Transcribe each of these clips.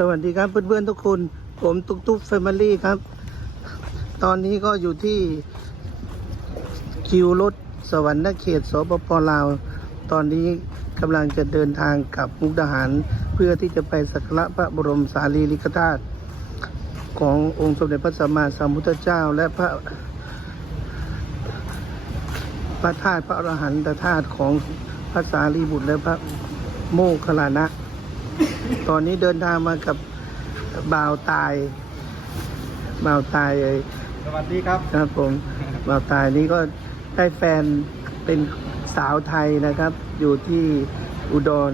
สวัสดีครับเพื่อนๆทุกคน ผมตุ๊กตุ๊กแฟมิลี่ครับ ตอนนี้ก็อยู่ที่คิวรถสวรรค์เขตสปปลาว ตอนนี้กำลังจะเดินทางกลับมุกดาหาร เพื่อที่จะไปสักการะพระบรมสารีริกธาตุขององค์สมเด็จพระสัมมาสัมพุทธเจ้า และพระพระธาตุพระอรหันตธาตุของพระสารีบุตรและพระโมคคัลลานะ ตอนนี้เดินทางมากับบ่าวตายบ่าวตายเลยสวัสดีครับครับผมบ่าวตายนี้ก็ได้แฟนเป็นสาวไทยนะครับ อยู่ที่อุดร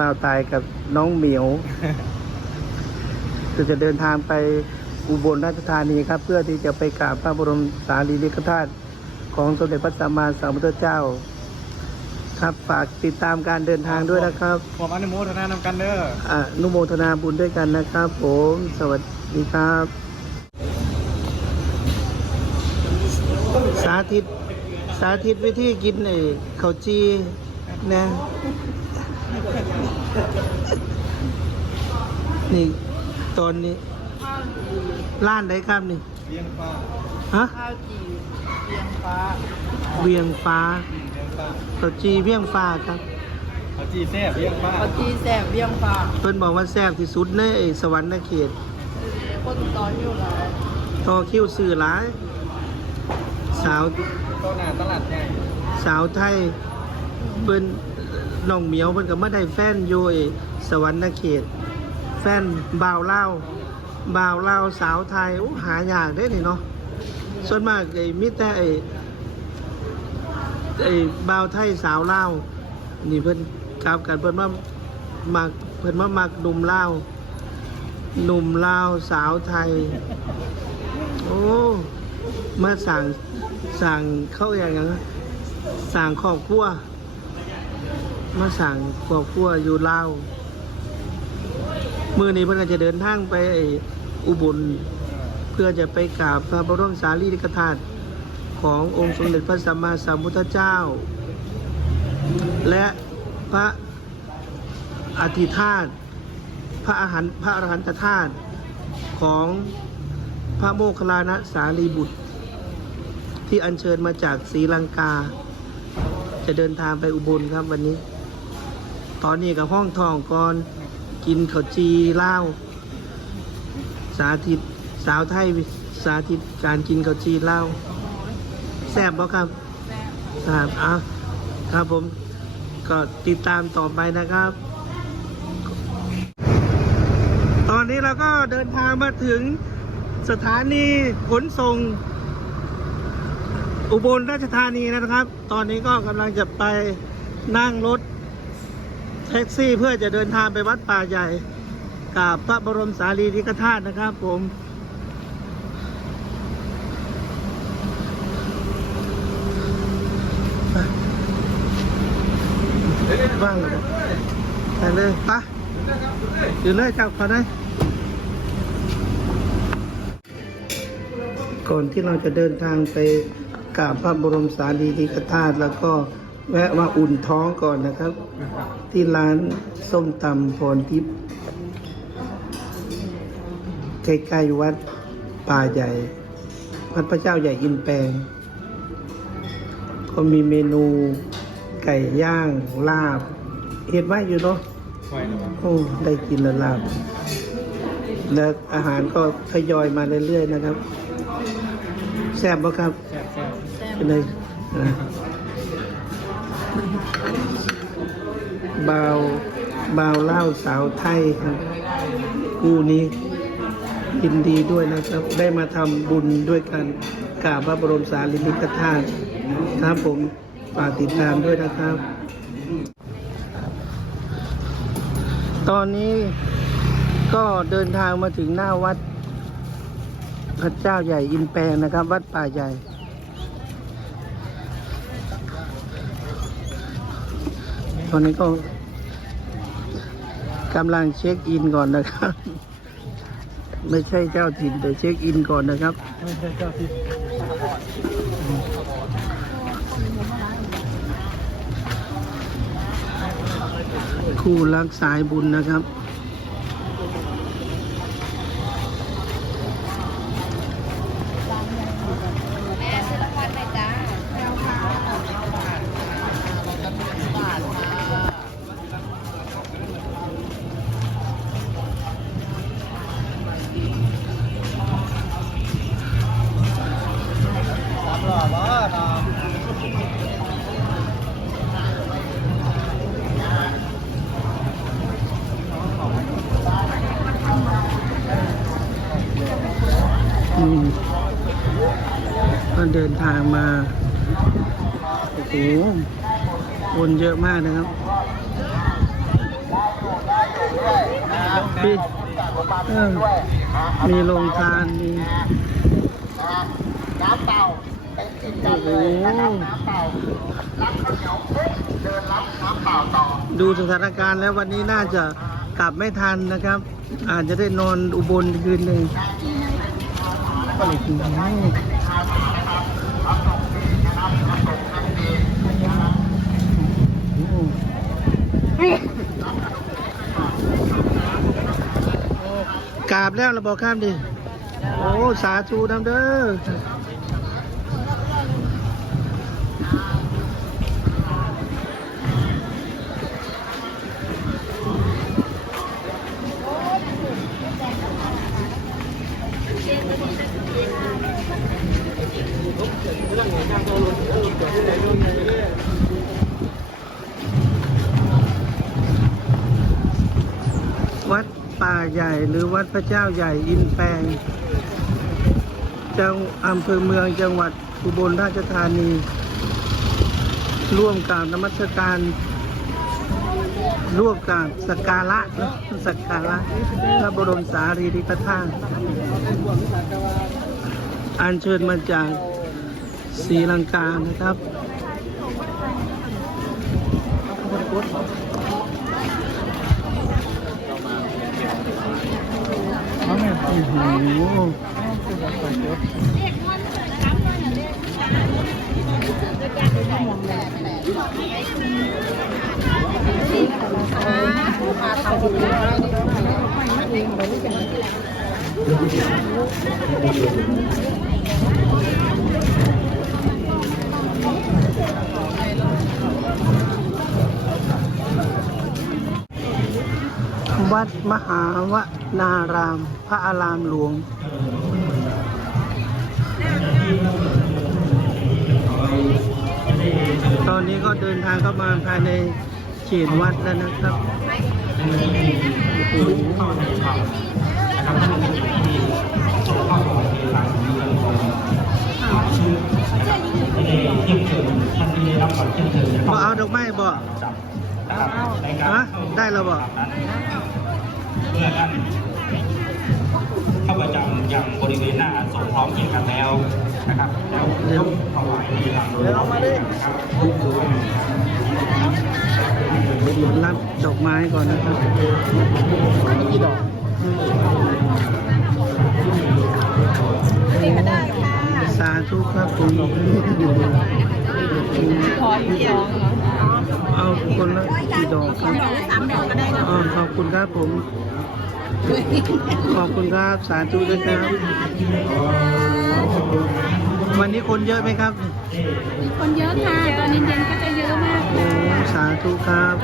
บ่าวตายกับน้องเหมียวก็จะเดินทางไปอุบลราชธานีครับ เพื่อที่จะไปกราบพระบรมสารีริกธาตุของสมเด็จพระสัมมาสัมพุทธเจ้า ครับฝากติดตามการเดินทางด้วยนะครับผมอนุโมทนานำกันเด้ออนุโมทนาบุญด้วยกันนะครับ ผมสวัสดีครับ สาธิตสาธิตวิธีกินไอ้ข้าวจีนะนี่ตอนนี้ร้านไหนครับนี่เลี้ยงฟ้า ฮะข้าวจีเรียงฟ้าเวียงฟ้าเลี้ยงฟ้าข้าวจีเวียงฟ้าครับเขาจีแซ่บเลี้ยงฟ้าข้าวจีแสบเรียงฟ้าเพิ่นบอกว่าแซ่บที่สุดในไอ้สวรรค์เขตคนตอนอยู่แล้วต่อคิวสื่อหลายสาวก็หน้าตลาดใหญ่สาวไทยเพิ่นน้องเหมียวเพิ่นก็มาได้แฟนอยู่ไอ้สวรรค์เขต แฟนบ่าวเล่าวบ่าวเล่าวสาวไทยโอ้หายากเด้นี่เนาะ ส่วนมากไอ้มิแต่ไอ้ไอ้บ่าวไทยสาวลาวนี่เพิ่นกลับกันเพิ่นมามักเพิ่นมามักหนุ่มลาวหนุ่มลาวสาวไทย โอ้มาสั่งสั่งเข้าอย่างนั้นสั่งครอบครัวมาสั่งครอบครัวอยู่ลาว มือนี้เพื่อนก็จะเดินทางไปอุบล พื่อจะไปกราบพระบรมสารีริกธาตุขององค์สมเด็จพระสัมมาสัมพุทธเจ้า และพระอธิธาตุพระอาหารพระอรหันตธาตุของพระโมคคัลลานะสารีบุตร ที่อัญเชิญมาจากศรีลังกา จะเดินทางไปอุบลครับวันนี้ ตอนนี้กับห้องทองก่อนกินข้าวจีเหล้าสาธิต สาวไทยสาธิตการกินข้าวจีเล้าแซ่บบ่ครับแซ่บครับอะครับผมก็ติดตามต่อไปนะครับ ตอนนี้เราก็เดินทางมาถึงสถานีขนส่ง อุบลราชธานีนะครับ ตอนนี้ก็กำลังจะไปนั่งรถแท็กซี่เพื่อจะเดินทางไปวัดป่าใหญ่กับพระบรมสารีริกธาตุนะครับผม ว่างเลยไปเลยไปะอยู่เลยจับพอได้ ก่อนที่เราจะเดินทางไปกราบพระบรมสารีริกธาตุแล้วก็แวะมาอุ่นท้องก่อนนะครับ ที่ร้านส้มตำพรทิพย์ใกล้ๆวัดป่าใหญ่ วัดพระเจ้าใหญ่อินแปลงก็มีเมนูไก่ย่างลาบ เห็ดไว้อยู่เนาะคอยนะครับโอ้ได้กินแล้วลาบแล้วอาหารก็ทยอยมาเรื่อยๆนะครับ แซ่บปะครับแซ่บแซ่บแซ่บเป็นไงนะบ่าวบ่าวเล่าวสาวไทยครับคู่นี้ยินดีด้วยนะครับ ได้มาทำบุญด้วยกันกราบพระบรมสารีริกธาตุครับผมฝากติดตามด้วยนะครับ ตอนนี้ก็เดินทางมาถึงหน้าวัด พระเจ้าใหญ่อินแปลงนะครับ วัดป่าใหญ่ ตอนนี้ก็กำลังเช็คอินก่อนนะครับ ไม่ใช่เจ้าถิ่นแต่เช็คอินก่อนนะครับ ไม่ใช่เจ้าที่ คู่รักสายบุญนะครับ เดินทางมาโอ้โหคนเยอะมากนะครับมีเออมีโรงทานมีน้ำเปล่าเป็นกินโอ้โหเลยนะครับน้ำเปล่ารับข้าวเหนียวเดินรับน้ำเปล่าต่อ ดูสถานการณ์แล้ววันนี้น่าจะกลับไม่ทันนะครับ อาจจะได้นอนอุบลคืนหนึ่งโอ้โห กราบแล้วเราบอกข้ามดิ โอ้ สาธุนำเด้อาใหญ่หรือวัดพระเจ้าใหญ่อินแปงจังอำเภอเมืองจังหวัดอุบลราชธานี ร่วมกับนมัสการ ร่วมกับสกการะนะสกการะพระบรมสารีริกธาตุอัญเชิญมาจากศรีลังกานะครับ อาแม่โอ้โหวั ดมหาวนาราม พระอารามหลวง ตอนนี้ก็เดินทางเข้ามาภายในเขตวัดแล้วนะครับโอ้โหบอเอาดอกไม้บ่ฮะได้แล้วบ่ เพื่อท่านเข้าประจำยังบริเวณหน้าอาสมพร้อมเพรียงกันแล้วนะครับ แล้วยกถวายในลำโดยนะครับรับดอกไม้ก่อนนะครับกี่ดอกสาธุครับผมขออีกสองเหรอเอาคนละกี่ดอกครับอ๋อขอบคุณครับผม ขอบคุณครับ สาธุด้วยครับ วันนี้คนเยอะไหมครับ คนเยอะค่ะ ตอนเย็นๆก็จะเยอะมากโอ้สาธุครับ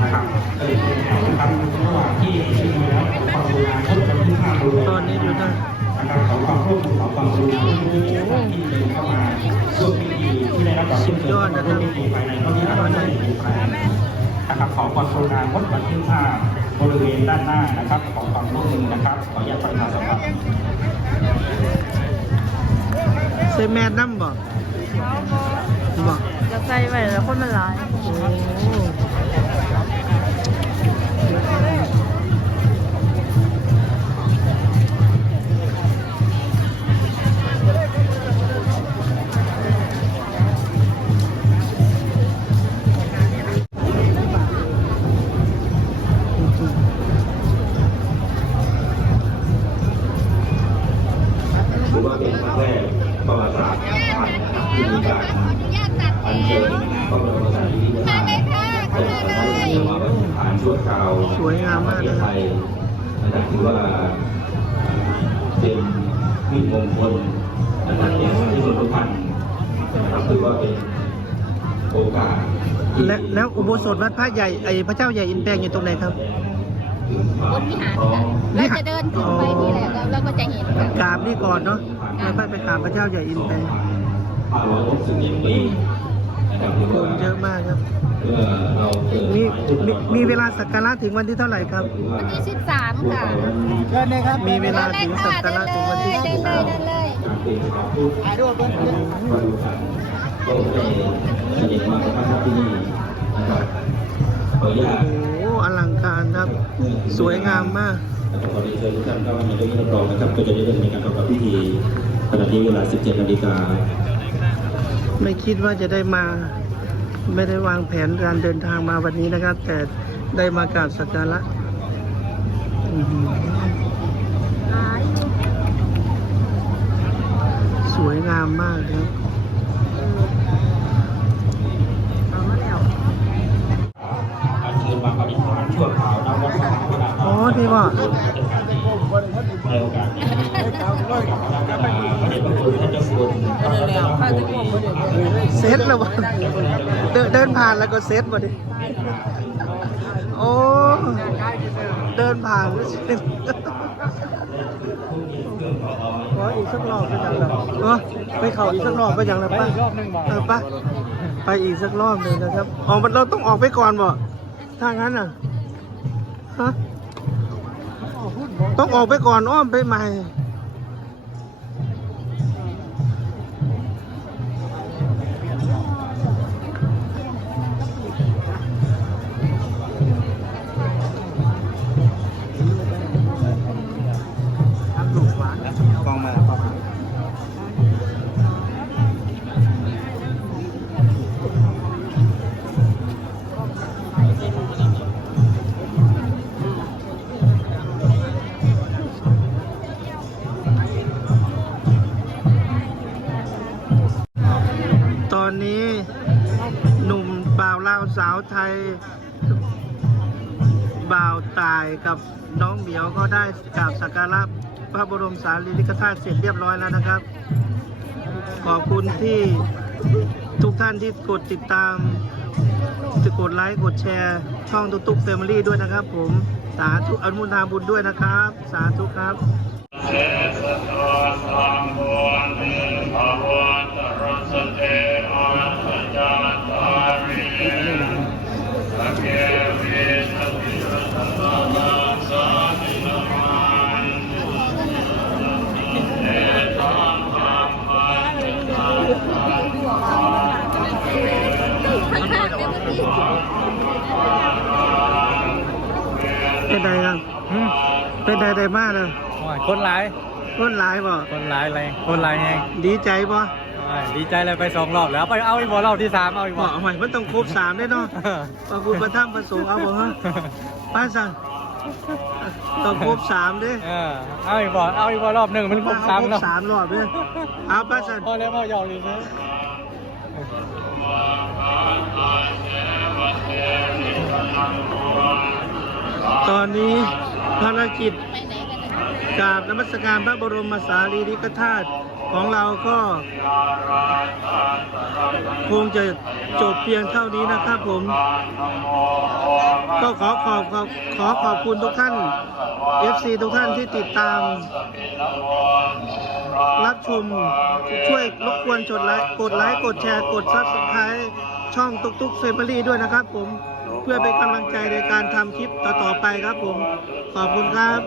นะครับเออนะครับระหว่างที่ที่มีแล้วขอความกรุณาทุกคนที่มาบริเวณตอนนี้อยู่นะนะครับขอความร่วมมือขอความกรุณาทุกท่านที่เดินเข้ามาร่วมพิธีที่ได้รับความเชิญชวนร่วมพิธีภายใน พระวิหารวัดหลวงปู่แปลงนะครับขอความกรุณางดบันทึกภาพบริเวณด้านหน้านะครับ ขอความร่วมมือนะครับ ขออนุญาตประชาสัมพันธ์ใส่แมสน้ำบอกบอกจะใส่ไว้แล้วคนมันหลายโอ้ ว่าเป็นครั้งแรกประวัติศาสตร์นะครับที่มีการอัญเชิญพระบรมสารีริกธาตุจากพระบรมราชฐานชั่วคราวสวยงามมากระเทนะศไทยนะครับถือว่าเป็นมิตรมงคลนะครับแก่ที่สุดทุกท่านนะครับถือว่าเป็นโอกาสและแล้วอุโบสถวัดพระใหญ่ไอพระเจ้าใหญ่อินแปลงอยู่ตรงไหนครับ บนวิหารพร้อค่ะมเราจะเดินขึ้นไปนี่แหละแล้วเราก็จะเห็นค่ะกราบนี่ก่อนเนาะแล้วไปไปกราบพระเจ้าใหญ่อินแปลง2561ปีนะคนะครับหรือคว่านเยอะมากครับเมื่อเราเกิดมีมีมีเวลาสักการะถึงวันที่เท่าไหร่ครับ วันที่สิบสามค่ะเชิญเลยครับ มีเวลาถึงสักการะถึงวันที่เดินเลยเดินเลยการเป็นของผู้ถ่ายรูปเป็นมาดูกันก็ได้เสด็จมาประทับที่นี่นะครับขออนุญาตโอ้โหอลัง การครับ สวยงามมากแล้วก็ขอเรียนเชิญทุกท่านเข้ามาในเรื่องนี้รับรองนะครับก็จะได้เริ่มในการประกอบพิธีขณะนี้เวลา 17นาฬิกาไม่คิดว่าจะได้มาไม่ได้วางแผนการเดินทางมาวันนี้นะครับ แต่ได้มากราบสักการะอื้อหือสวยงามมากครับ ในโอกาสนี้พระเดชพระคุณท่านเจ้าคุณพระรัตนโกศรีเซตแล้ววะเดินเดินผ่านแล้วก็เซตมาดิโอ้เดินผ่านแล้วเซตขออีกสักรอบก็ยังแล้วเออไปเข่าอีกสักรอบก็ยังแล้วป้าอีกรอบหนึ่งบ่เออป้าไปอีกสักรอบหนึ่งนะครับ อ๋อ มันเราต้องออกไปก่อนบ่ถ้างั้นอะ ฮะ ต้องออกไปก่อนอ้อมไปใหม่ กองมาครับาวลาวไทยบ่าวตายกับน้องเหมียวก็ได้กราบสักการะพระบรมสารีริกธาตุเสร็จเรียบร้อยแล้วนะครับ ขอบคุณที่ทุกท่านที่กดติดตามจะกดไลค์กดแชร์ ช่องตุ๊กตุ๊กแฟมิลี่ด้วยนะครับผมสาธุอนุโมทนาบุญด้วยนะครับ สาธุครับเป็นไงครับอืมเป็นไงได้มากเลยโอ้ยคนหลาย คนหลายบ่คนหลายอะไรคนหลายไงดีใจบ่โอ้ย ดีใจเลยไปสองรอบแล้วไปเอาอีกบ่รอบที่สามเอาอีกบบ่อกเอาใหม่มันต้องครบสามได้เนาะพระคุณพระธรรมพระสงฆ์เอาบ่ฮะป้าสั่งต้องครบสามเด้เออเอาอีกบ่เอาอีกบ่รอบหนึ่งมันครบสามครรอบบสามรอบเด้เอาป้าสั่งพอแล้วพอหยอกอยู่ซื้อตอนนี้ภารกิจกราบนมัสการพระบรมสารีริกธาตุ ของเราก็คงจะจบเพียงเท่านี้นะครับผม ก็ขอขอบขอบขอขอบคุณทุกท่าน FC ทุกท่านที่ติดตาม รับชมช่วยรบกวนจดไลค์กดไลค์กดแชร์กดซับสไครต์ช่องตุกตุกเฟมิลี่ด้วยนะครับผมเพื่อเป็นกำลังใจในการทำคลิปต่อๆไปครับผม ขอบคุณครับ